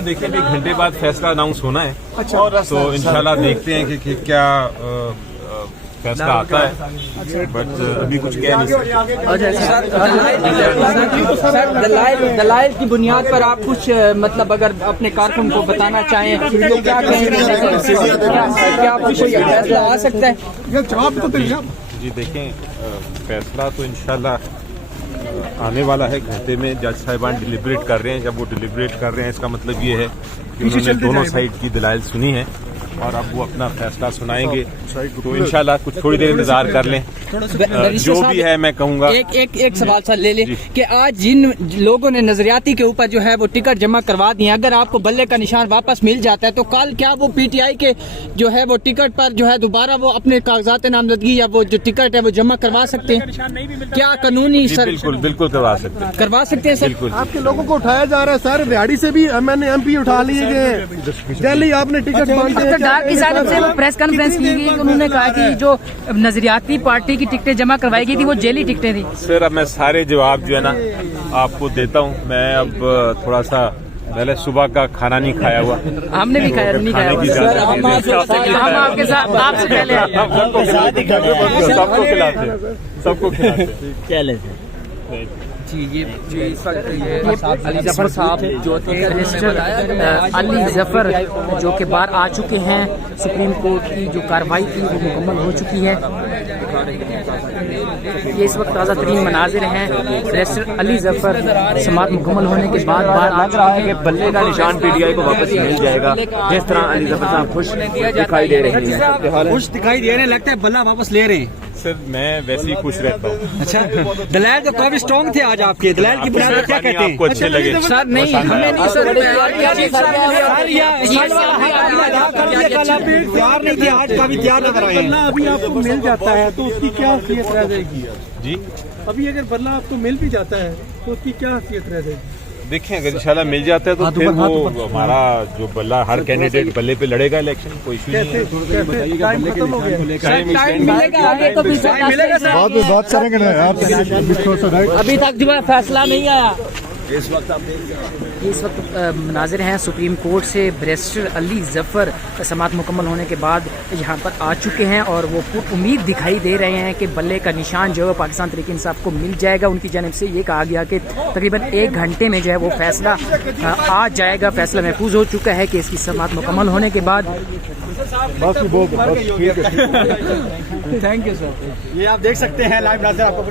देखिए अभी घंटे बाद फैसला अनाउंस होना है। तो इंशाल्लाह देखते हैं कि क्या फैसला आता है, बट अभी कुछ कह नहीं सकते। दलाइल की बुनियाद पर आप कुछ मतलब अगर अपने कारकुन को बताना चाहें तो क्या कहेंगे? क्या आपको कोई फैसला आ सकता है? जी देखें, फैसला तो इंशाल्लाह आने वाला है घंटे में। जज साहिबान डिलिब्रेट कर रहे हैं। जब वो डिलिब्रेट कर रहे हैं इसका मतलब ये है कि उन्होंने दोनों साइड की दलाइल सुनी है और अब वो अपना फैसला सुनाएंगे। तो इंशाल्लाह कुछ थोड़ी देर इंतजार कर लें। जो भी है मैं कहूँगा। एक सवाल सर ले लें कि आज जिन लोगों ने नजरियाती के ऊपर जो है वो टिकट जमा करवा दिए, अगर आपको बल्ले का निशान वापस मिल जाता है तो कल क्या वो पीटीआई के जो है वो टिकट पर जो है दोबारा वो अपने कागजात नामजदगी या वो जो टिकट है वो जमा करवा सकते हैं? क्या कानूनी सर? बिल्कुल करवा सकते हैं सर। बिल्कुल। आपके लोगों को उठाया जा रहा है सर, रिहाड़ी से भी एमपी उठा लिए गए। दिल्ली आपने टिकट की जानिब से प्रेस कॉन्फ्रेंस की गई, उन्होंने कहा कि जो नजरियाती पार्टी की टिकटें जमा करवाई गई थी वो जेली टिकटें थी। सर अब मैं सारे जवाब जो है ना आपको देता हूँ। मैं अब थोड़ा सा पहले सुबह का खाना नहीं खाया हुआ। हमने भी खाया नहीं खाया हुआ। हम आपके साथ आपसे पहले सबको खिलाते जी ये अली जफर साहब जो थे अली जफर जो के बाहर आ चुके हैं। सुप्रीम कोर्ट की जो कार्रवाई थी वो मुकम्मल हो चुकी है। ये इस वक्त ताज़ा तरीन मनाजिर हैं। बैरिस्टर अली जफर समाअत मुकम्मल होने के बाद बाहर आ रहा है कि बल्ले का निशान पीटीआई को वापस मिल जाएगा। जिस तरह अली जफर साहब खुश दिखाई दे रहे हैं, खुश दिखाई दे रहे हैं, लगता है बल्ला वापस ले रहे हैं। सर मैं वैसे ही खुश रहता हूँ। अच्छा, दलाल तो काफी स्ट्रॉन्ग थे आज आपके। दलाल की बुनियाद पर क्या कहते हैं? आपको अच्छे लगे? सर नहीं, हमें नहीं सर। तैयार नहीं थे, आज काफी तैयार नजर आए हैं। अभी आपको मिल जाता है तो उसकी क्या हैसियत रह जाएगी? जी अभी अगर बल्ला आपको मिल भी जाता है तो उसकी क्या हैसियत रह जाएगी? देखें, अगर इंशाल्लाह मिल जाता है तो फिर वो हमारा जो बल्ला, हर कैंडिडेट बल्ले पे लड़ेगा इलेक्शन, कोई इशू नहीं है। बात करेंगे ना यार, अभी तक जो है फैसला नहीं आया। इस वक्त नाजिर हैं सुप्रीम कोर्ट से बैरिस्टर अली जफर समाअत मुकम्मल होने के बाद यहाँ पर आ चुके हैं और वो उम्मीद दिखाई दे रहे हैं कि बल्ले का निशान जो है पाकिस्तान तहरीक इंसाफ को मिल जाएगा। उनकी जानिब से ये कहा गया कि तकरीबन 1 घंटे में जो है वो फैसला आ जाएगा। फैसला महफूज हो चुका है कि इसकी समाअत मुकम्मल होने के बाद। Thank you sir. ये आप देख सकते हैं लाइव नाज़िर आपको